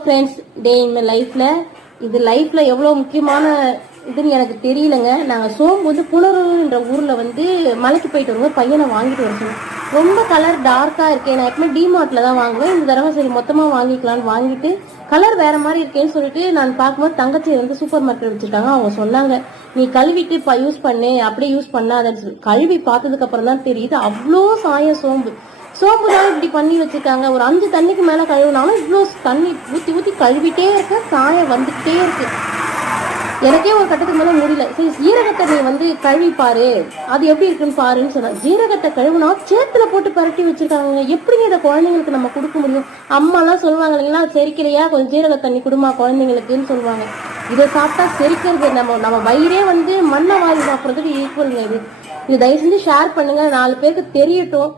Friends, டே இன் லைஃப்ல இது லைஃப்ல எவ்வளவு முக்கியமான இதுன்னு எனக்கு தெரியலங்க. நாங்கள் சோம்பு வந்து புனரூர்ன்ற ஊர்ல வந்து மலைக்கு போயிட்டு வருவோம். பையனை வாங்கிட்டு வர சொன்னோம். ரொம்ப கலர் டார்க்கா இருக்கேன். நான் எப்பவுமே டிமார்ட்ல தான் வாங்குவேன். இந்த தடவை சரி மொத்தமா வாங்கிக்கலாம்னு வாங்கிட்டு கலர் வேற மாதிரி இருக்கேன்னு சொல்லிட்டு நான் பார்க்கும்போது தங்கச்சி வந்து சூப்பர் மார்க்கெட் வச்சிருக்காங்க. அவங்க சொன்னாங்க, நீ கழுவிட்டு யூஸ் பண்ணு, அப்படியே யூஸ் பண்ணாதன்னு சொல்லி. கழுவி பார்த்ததுக்கு அப்புறம் தான் தெரியுது அவ்வளோ சாயம் சோம்பு தான் இப்படி பண்ணி வச்சிருக்காங்க. ஒரு 5 தண்ணிக்கு மேல கழுவுனாலும் இவ்வளோ தண்ணி ஊத்தி ஊத்தி கழுவிட்டே இருக்க, சாயம் வந்துகிட்டே இருக்கு. எனக்கே ஒரு கட்டத்துக்கு மேல முடியல. சரி, ஜீரகத்தை நீ வந்து கழுவி பாரு, அது எப்படி இருக்குன்னு பாருன்னு சொன்னா. ஜீரகத்தை கழுவுனா சேத்துல போட்டு பரட்டி வச்சிருக்காங்க. எப்படி இதை குழந்தைங்களுக்கு நம்ம கொடுக்க முடியும்? அம்மா எல்லாம் சொல்லுவாங்க இல்லைங்களா, செரிக்கலையா கொஞ்சம் ஜீரக தண்ணி கொடுமா குழந்தைங்களுக்குன்னு சொல்லுவாங்க. இதை சாப்பிட்டா செரிக்கிறது, நம்ம வயிறே வந்து மண்ணை வாரி சாப்பிட்றதுக்கு ஈக்குவலுங்க. இது தயவு செஞ்சு ஷேர் பண்ணுங்க, 4 பேருக்கு தெரியட்டும்.